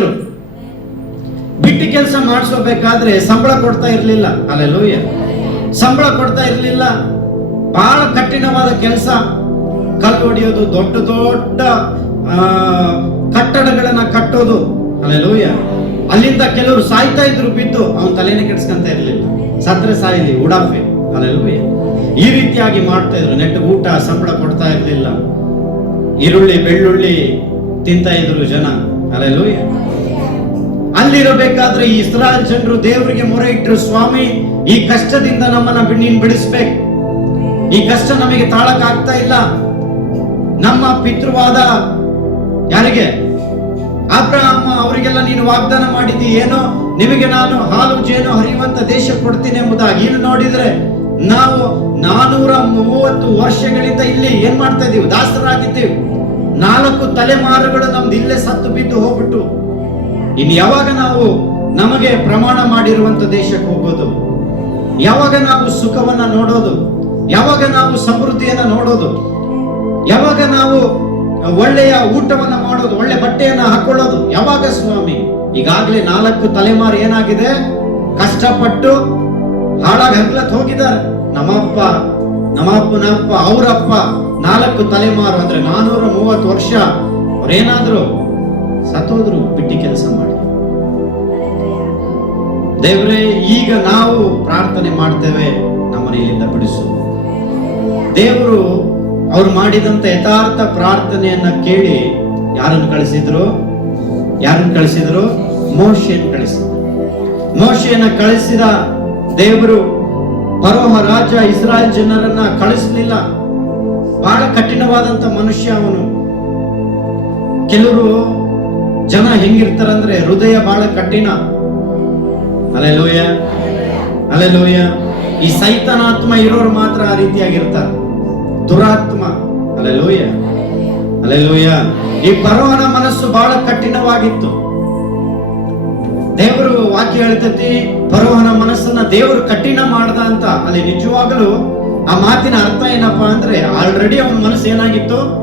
ಇದ್ರು. ಬಿಟ್ಟಿ ಕೆಲಸ ಮಾಡಿಸ್ಕೋಬೇಕಾದ್ರೆ ಸಂಬಳ ಕೊಡ್ತಾ ಇರ್ಲಿಲ್ಲ. ಹಲ್ಲೆಲೂಯಾ. ಸಂಬಳ ಕೊಡ್ತಾ ಇರ್ಲಿಲ್ಲ. ಬಹಳ ಕಠಿಣವಾದ ಕೆಲಸ, ಕಲ್ಲು ಹೊಡೆಯೋದು, ದೊಡ್ಡ ದೊಡ್ಡ ಕಟ್ಟಡಗಳನ್ನ ಕಟ್ಟೋದು. ಹಲ್ಲೆಲೂಯಾ. ಅಲ್ಲಿಂದ ಕೆಲವರು ಸಾಯ್ತಾ ಇದ್ರು ಬಿದ್ದು, ಅವನ್ ತಲೆನೇ ಕೆಡ್ಸ್ಕೊಂತ ಇರ್ಲಿಲ್ಲ. ಸತ್ರೆ ಸಾಯಿಲಿ, ಉಡಾಫೆ. ಹಲ್ಲೆಲೂಯಾ. ಈ ರೀತಿಯಾಗಿ ಮಾಡ್ತಾ ಇದ್ರು. ನೆಟ್ಟು ಊಟ ಸಂಬಳ ಕೊಡ್ತಾ ಇರ್ಲಿಲ್ಲ. ಈರುಳ್ಳಿ ಬೆಳ್ಳುಳ್ಳಿ ತಿಂತಾ ಇದ್ರು ಜನ. ಹಲ್ಲೆಲೂಯಾ. ಅಲ್ಲಿರಬೇಕಾದ್ರೆ ಈ ಇಸ್ರಾಯೇಲ್ ಜನರು ದೇವರಿಗೆ ಮೊರೆ ಇಟ್ಟರು, ಸ್ವಾಮಿ ಈ ಕಷ್ಟದಿಂದ ನಮ್ಮನ್ನ ನೀನು ಬಿಡಿಸ್ಬೇಕು. ಈ ಕಷ್ಟ ನಮಗೆ ತಾಳಕ್ ಆಗ್ತಾ ಇಲ್ಲ. ನಮ್ಮ ಪಿತೃವಾದ ಯಾರಿಗೆ? ಅಬ್ರಹಾಮ ಅವರಿಗೆಲ್ಲ ನೀನು ವಾಗ್ದಾನ ಮಾಡಿದ್ದಿ, ಏನೋ ನಿಮಗೆ ನಾನು ಹಾಲು ಜೇನು ಹರಿಯುವಂತ ದೇಶ ಕೊಡ್ತೀನಿ ಎಂಬುದಾಗಿ. ಇನ್ನು ನೋಡಿದ್ರೆ ನಾವು 430 ವರ್ಷಗಳಿಂದ ಇಲ್ಲಿ ಏನ್ ಮಾಡ್ತಾ ಇದೀವಿ? ದಾಸರಾಗಿದ್ದೀವಿ. 4 ತಲೆಮಾರುಗಳು ನಮ್ದು ಇಲ್ಲೇ ಸತ್ತು ಬಿದ್ದು ಹೋಗ್ಬಿಟ್ಟು, ಇನ್ನು ಯಾವಾಗ ನಾವು ನಮಗೆ ಪ್ರಮಾಣ ಮಾಡಿರುವಂತ ದೇಶಕ್ಕೆ ಹೋಗೋದು? ಯಾವಾಗ ನಾವು ಸುಖವನ್ನ ನೋಡೋದು? ಯಾವಾಗ ನಾವು ಸಮೃದ್ಧಿಯನ್ನ ನೋಡೋದು? ಯಾವಾಗ ನಾವು ಒಳ್ಳೆಯ ಊಟವನ್ನ ಮಾಡೋದು, ಒಳ್ಳೆ ಬಟ್ಟೆಯನ್ನ ಹಾಕೊಳ್ಳೋದು? ಯಾವಾಗ ಸ್ವಾಮಿ? ಈಗಾಗಲೇ 4 ತಲೆಮಾರು ಏನಾಗಿದೆ? ಕಷ್ಟಪಟ್ಟು ಹಾಳಾಗಿ ಹಗ್ಲತ್ ಹೋಗಿದ್ದಾರೆ. ನಮ್ಮಪ್ಪ, ನಮ್ಮಪ್ಪನಪ್ಪ, ಅವರಪ್ಪ 4 ತಲೆಮಾರು ಅಂದ್ರೆ 430 ವರ್ಷ ಅವ್ರೇನಾದ್ರು ಸತ್ತೋದ್ರು ಬಿಟ್ಟಿ ಕೆಲಸ ಮಾಡಿ. ದೇವರೇ, ಈಗ ನಾವು ಪ್ರಾರ್ಥನೆ ಮಾಡ್ತೇವೆ, ನಮ್ಮನ್ನ ಇಲ್ಲಿಂದ ಬಿಡಿಸು. ದೇವರು ಅವ್ರು ಮಾಡಿದಂತ ಯಥಾರ್ಥ ಪ್ರಾರ್ಥನೆಯನ್ನ ಕೇಳಿ ಯಾರನ್ನು ಕಳಿಸಿದ್ರು? ಮೋಶೆಯನ್ನು ಕಳಿಸಿದ್ರು. ಮೋಶೆಯನ್ನ ಕಳಿಸಿದ ದೇವರು ಫರೋಹ ರಾಜ ಇಸ್ರಾಯೇಲ್ ಜನರನ್ನ ಕಳಿಸಲಿಲ್ಲ. ಬಹಳ ಕಠಿಣವಾದಂತ ಮನುಷ್ಯ ಅವನು. ಕೆಲವರು ಜನ ಹೆಂಗಿರ್ತಾರಂದ್ರೆ ಹೃದಯ ಬಹಳ ಕಠಿಣ. Hallelujah, hallelujah. ಈ ಸೈತಾನಾತ್ಮ ಇರೋರು ಮಾತ್ರ ಆ ರೀತಿಯಾಗಿರ್ತಾರೆ, ದುರಾತ್ಮ. Hallelujah, hallelujah. ಈ ಫರೋಹನ ಮನಸ್ಸು ಬಹಳ ಕಠಿಣವಾಗಿತ್ತು. ದೇವರು ವಾಕ್ಯ ಹೇಳ್ತೈತಿ, ಫರೋಹನ ಮನಸ್ಸನ್ನ ದೇವರು ಕಠಿಣ ಮಾಡ್ದ ಅಂತ. ಅಲ್ಲಿ ನಿಜವಾಗಲೂ ಆ ಮಾತಿನ ಅರ್ಥ ಏನಪ್ಪಾ ಅಂದ್ರೆ, ಆಲ್ರೆಡಿ ಅವನ ಮನಸ್ಸು ಏನಾಗಿತ್ತು?